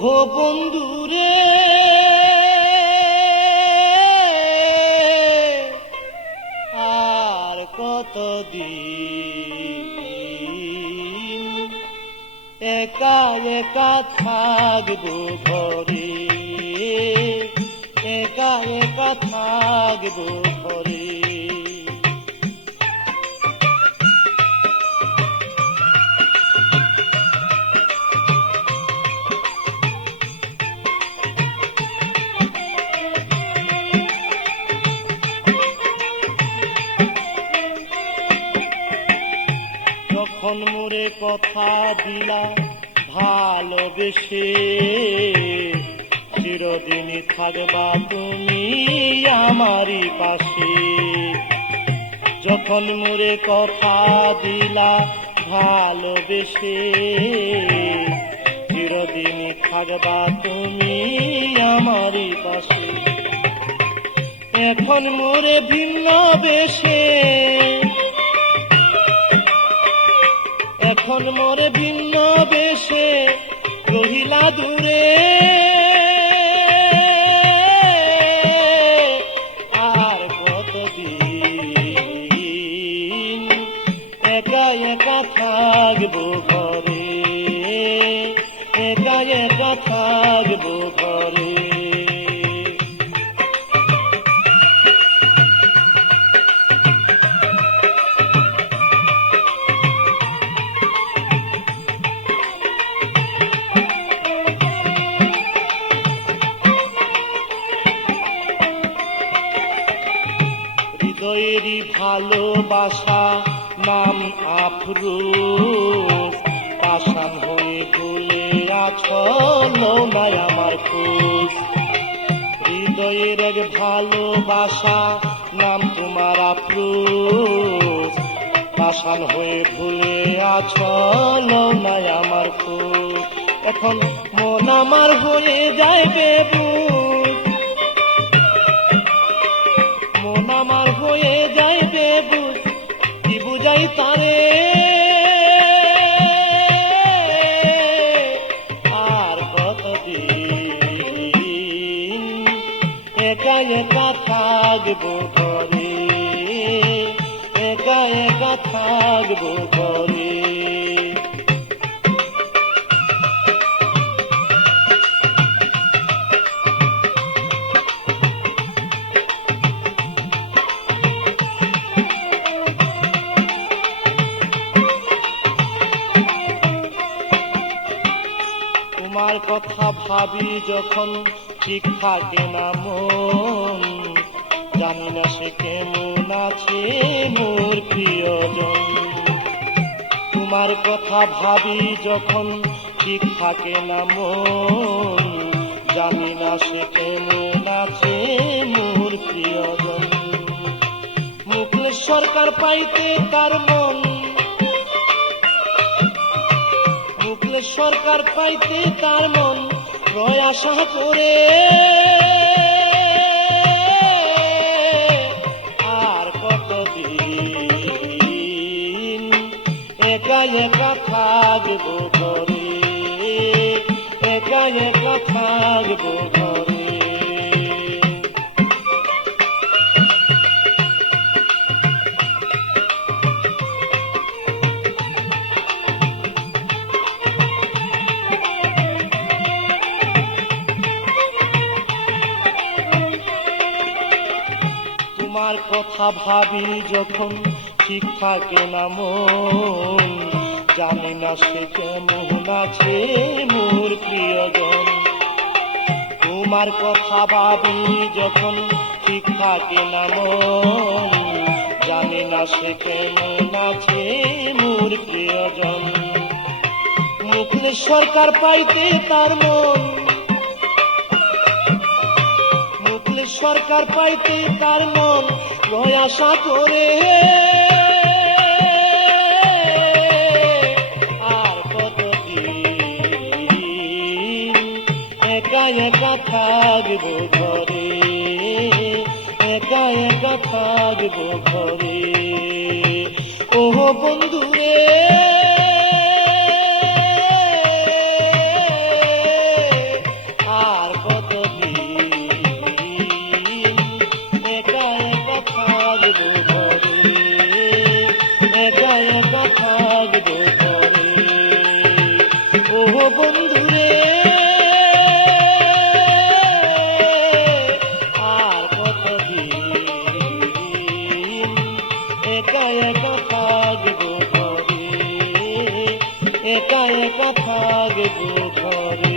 ওহো বন্ধুরে আর কতদিন একা একা থাকবো ঘরে, একা একা থাকবো ঘরে। যখন মোরে কথা দিলা ভালোবেসে, চিরদিনই থাকবা তুমি আমারই পাশে। যখন মোরে কথা দিলা ভালোবেসে, চিরদিনই থাকবা তুমি আমারই পাশে। এখন মোরে ভিন্ন বেশে, এখন মোরে ভিন্ন বেশে রহিলা দূরে। আর কতদিন একা একা থাকবো ঘরে, একা একা থাকবো ঘরে। হৃদয়েরই ভালোবাসা নাম আফরোজ, পাষাণ হয়ে গলে আছো নাই আমার খোঁজ। হৃদয়ের এক ভালোবাসা নাম তোমার আফরোজ, পাষাণ হয়ে ভুলে আছো নাই আমার খোঁজ। এখন মন আমার হয়ে যায় বেবুঝ, মন আমার হয়ে যায় বেবুঝ, কি বুঝাই তারে। আর কতদিন একা একা থাকবো ঘরে, একা একা থাকবো ঘরে। তোমার কথা ভাবি যখন ঠিক থাকে না মন, জানি না সে কেমন আছে মোর প্রিয়জন। তোমার কথা ভাবি যখন ঠিক থাকে না মন, জানি না সে কেমন আছে মোর প্রিয়জন। মুখলে সরকার পাইতে তার মন, মুখলে সরকার পাইতে তার মন রয় আশা করে। আর কতদিন একা একা থাকবো ঘরে, একা একা থাকবো ঘরে। তোমার কথা ভাবি যখন ঠিক থাকে না মন, জানি না সে কেমন আছে মোর প্রিয়জন। তোমার কথা ভাবি যখন ঠিক থাকে না মন, জানি না সে কেমন আছে মোর প্রিয়জন। মুখলে সরকার পাইতে তার মন, মুখলে সরকার পাইতে তার মন রয় আশা করে। আর কতদিন একা একা থাকবো ঘরে, একা একা থাকবো ঘরে। ওহো বন্ধুরে বন্ধুরে আর কতদিন একা একা থাকবো ঘরে, একা একা থাকবো ঘরে।